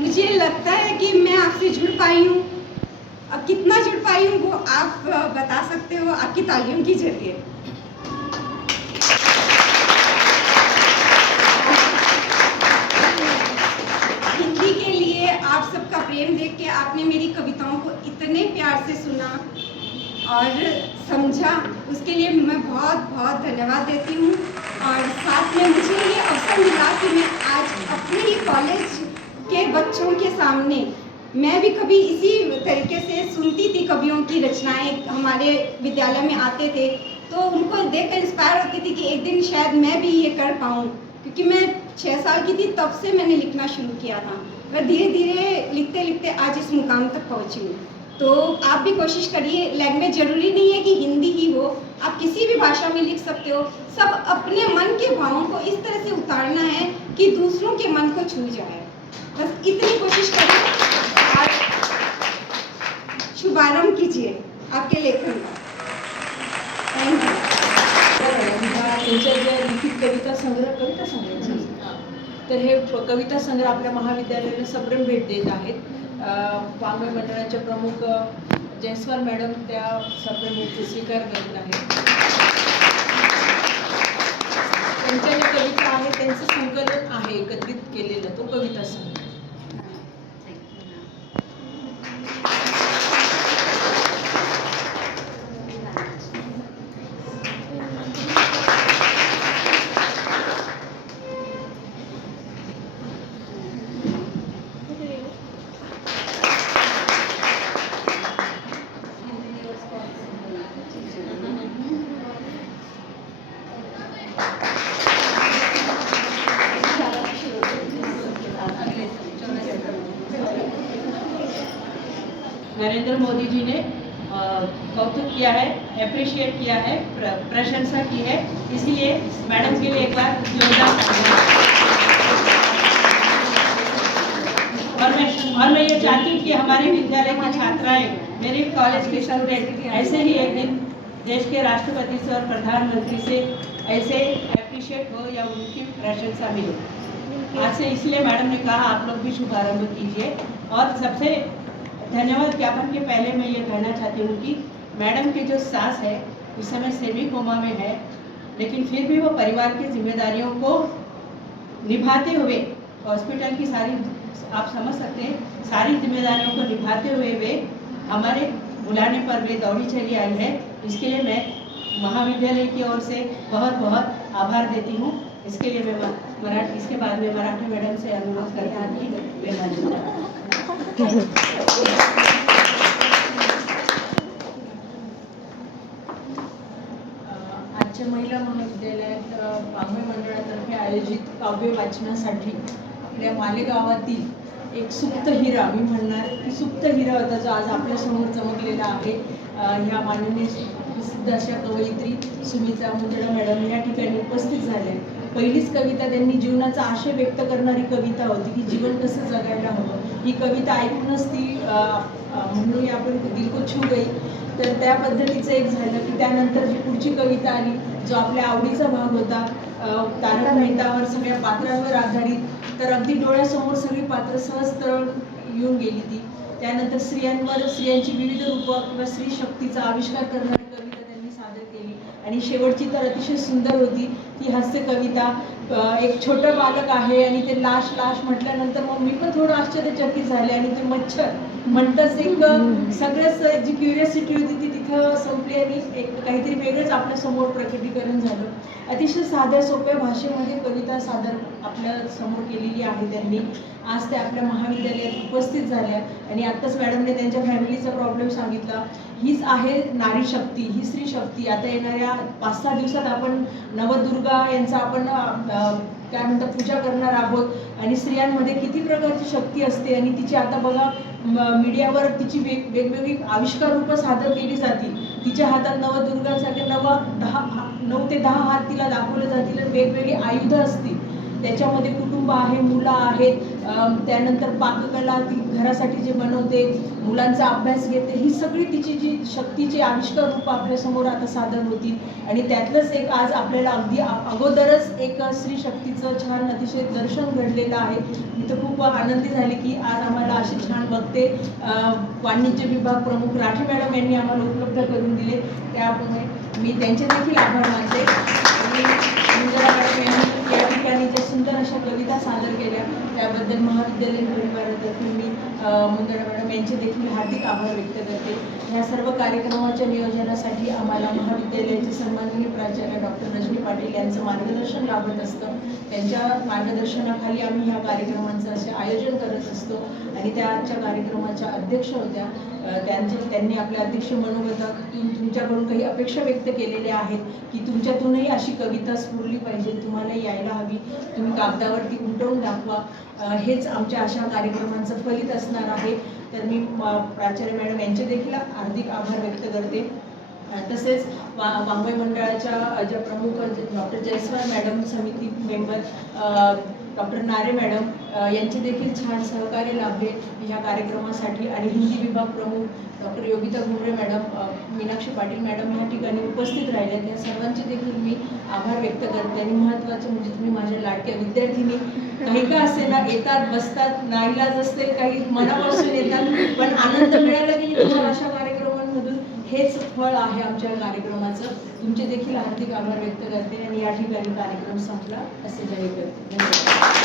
मुझे लगता है कि मैं आपसे जुड़ पाई हूँ। अब कितना जुड़ पाई हूँ वो आप बता सकते हो आपकी तालियों के जरिए। हिंदी के लिए आप सबका प्रेम देख के आपने मेरी कविताओं को इतने प्यार से सुना और समझा, उसके लिए मैं बहुत बहुत धन्यवाद देती हूँ। और साथ में मुझे ये अवसर मिला कि मैं आज अपने ही कॉलेज के बच्चों के सामने, मैं भी कभी इसी तरीके से सुनती थी कवियों की रचनाएं, हमारे विद्यालय में आते थे तो उनको देखकर इंस्पायर होती थी कि एक दिन शायद मैं भी ये कर पाऊँ, क्योंकि मैं 6 साल की थी तब से मैंने लिखना शुरू किया था। मैं धीरे धीरे लिखते लिखते आज इस मुकाम तक पहुँची हूँ। तो आप भी कोशिश करिए, लैंग्वेज जरूरी नहीं है कि हिंदी ही हो, आप किसी भी भाषा में लिख सकते हो। सब अपने मन के भावों को इस तरह से उतारना है कि दूसरों के मन को छू जाए, बस इतनी कोशिश करिए और शुभारंभ कीजिए आपके लेखन का। Thank you. त्यांच्या ज्या लिखित कविता संग्रह तर हे कविता संग्रह आपल्या महाविद्यालयाला सप्रेम भेट देत आहेत। वाङ्मय मंडळाचे प्रमुख जयस्वाल मॅडम त्या सप्रेम भेटचे स्वीकार करत आहेत। त्यांच्या ज्या कविता आहेत त्यांचं संकलन आहे एकत्रित केलेलं, तो कविता संग्रह। नरेंद्र मोदी जी ने कौतुक किया है, अप्रिशिएट किया है, प्रशंसा की है, इसलिए मैडम के लिए एक बार जोरदार और मैं ये चाहती हूँ कि हमारे विद्यालय की छात्राएं, मेरे कॉलेज के स्टूडेंट ऐसे ही एक दिन देश के राष्ट्रपति से और प्रधानमंत्री से ऐसे अप्रिशिएट हो या उनकी प्रशंसा मिले। आज से इसलिए मैडम ने कहा आप लोग भी शुभारंभ कीजिए। और सबसे धन्यवाद ज्ञापन के पहले मैं ये कहना चाहती हूँ कि मैडम की जो सास है इस समय सेमी कोमा में है, लेकिन फिर भी वो परिवार की जिम्मेदारियों को निभाते हुए, हॉस्पिटल की सारी आप समझ सकते हैं, सारी जिम्मेदारियों को निभाते हुए वे हमारे बुलाने पर वे दौड़ी चली आई है। इसके लिए मैं महाविद्यालय की ओर से बहुत बहुत आभार देती हूँ। इसके लिए मैं इसके बाद में मराठी मैडम से अनुरोध करता हूँ कि वे मंजूर। आजच्या महिला महाविद्यालयात वाङ्मय मंडळातर्फे आयोजित काव्य वाचनासाठी आपल्या मालेगावातील एक सुप्त हिरा, मी म्हणणार की सुप्त हिरा होता जो आज आपल्या समोर चमकलेला आहे। ह्या माननीय प्रसिद्ध अशा कवयित्री सुमित्रा मुंदडा मॅडम या ठिकाणी उपस्थित झाल्या। पहिलीच कविता त्यांनी जीवनाचा आशय व्यक्त करणारी कविता होती की जीवन कसं जगायला हवं। ही कविता ऐकूनच ती म्हणूया आपण दिल को छू गई। तर त्या पद्धतीचं एक झालं की त्यानंतर जी पुढची कविता आली जो आपल्या आवडीचा भाग होता, तारक मेहतावर सगळ्या पात्रांवर आधारित, तर अगदी डोळ्यासमोर सगळी पात्र सहज तळ येऊन गेली ती। त्यानंतर स्त्रियांवर, स्त्रियांची विविध रूपं किंवा स्त्री शक्तीचा आविष्कार करणारी कविता त्यांनी सादर केली। आणि शेवटची तर अतिशय सुंदर होती ती हास्य कविता। एक छोटं बालक आहे आणि ते लाश लाश म्हटल्यानंतर मग मी पण थोडं आश्चर्यचकित झाले आणि ते मच्छर म्हणताच एक सगळंच जी क्युरियोसिटी होती ती तिथं संपली आणि एक काहीतरी वेगळंच आपल्या समोर प्रकटीकरण झालं। अतिशय साध्या सोप्या भाषेमध्ये कविता सादर आपल्या समोर केलेली आहे त्यांनी। आज ते आपल्या महाविद्यालयात उपस्थित झाल्या आणि आत्ताच मॅडमने त्यांच्या फॅमिलीचा प्रॉब्लेम सांगितला। हीच आहे नारी शक्ती, ही स्त्री शक्ती। आता येणाऱ्या 5-6 दिवसात आपण नवदुर्गा यांचा आपण काय म्हणतात पूजा करणार आहोत आणि स्त्रियांमध्ये किती प्रकारची शक्ती असते आणि तिची आता बघा मीडियावर तिची वेगवेगळी आविष्कार रूपं सादर केली जातील। तिच्या हातात नवदुर्गांसारखे 9 ते 10 हात तिला दाखवले जातील, वेगवेगळी आयुधं असतील, त्याच्यामध्ये कुटुंब कुटुंब आहे, मुलं आहेत, त्यानंतर पाककला ती घरासाठी जे बनवते, मुलांचा अभ्यास घेते, ही सगळी तिची जी शक्तीची आविष्कार रूप आपल्यासमोर आता सादर होतील. आणि त्यातलंच एक आज आपल्याला अगदी अगोदरच एक स्त्री शक्तीचं छान अतिशय दर्शन घडलेलं आहे. मी तर खूप आनंदी झाली की आज आम्हाला अशी छान वक्ते वाणिज्य विभाग प्रमुख राठी मॅडम यांनी आम्हाला उपलब्ध करून दिले. त्यामुळे मी त्यांचे देखील आभार मानते. आणि मंजुळा मॅडम यांनी या ठिकाणी जे सुंदर अशा कविता सादर केल्या त्याबद्दल महाविद्यालयीन परिवारातर्फे मी मंजुळा मॅडम यांचे देखील हार्दिक आभार व्यक्त करते. ह्या सर्व कार्यक्रमाच्या नियोजनासाठी आम्हाला महाविद्यालयाचे सन्माननीय प्राचार्य डॉक्टर रजनी पाटील यांचं मार्गदर्शन लाभत असतं. त्यांच्या मार्गदर्शनाखाली आम्ही ह्या कार्यक्रमांचं असे आयोजन करत असतो. आणि त्या आजच्या कार्यक्रमाच्या अध्यक्ष होत्या. त्यांनी आपल्या अध्यक्ष मनोगतातून तुमच्याकडून काही अपेक्षा व्यक्त केलेल्या आहेत की तुमच्यातूनही अशी कविता स्फुरली पाहिजे, तुम्हाला यायला हवी, तुम्ही कागदावरती उमटवून दाखवा. हेच आमच्या अशा कार्यक्रमांचं फलित असणार आहे. तर मी प्राचार्य मॅडम यांचे देखील हार्दिक आभार व्यक्त करते. तसेच वाङ्मय मंडळाच्या ज्या प्रमुख डॉक्टर जयस्वाल मॅडम, समिती मेंबर डॉक्टर नारे मॅडम यांचे देखील छान सहकार्य लाभले ह्या कार्यक्रमासाठी. आणि हिंदी विभाग प्रमुख doctor Yogita Ghumare madam, Meenakshi Patil madam ह्या ठिकाणी उपस्थित राहिल्यात. ह्या सर्वांचे देखील मी आभार व्यक्त करते. आणि महत्त्वाचं म्हणजे तुम्ही माझ्या लाडक्या विद्यार्थिनी, काही का असेना येतात, बसतात, नाईलाज असते, काही मनापासून येतात, पण आनंद मिळाला की तुम्हाला अशा कार्यक्रमांमधून हेच फळ आहे आमच्या कार्यक्रमाचं. तुमचे देखील हार्दिक आभार व्यक्त करते आणि या ठिकाणी कार्यक्रम संपला असे जाहीर करते. धन्यवाद.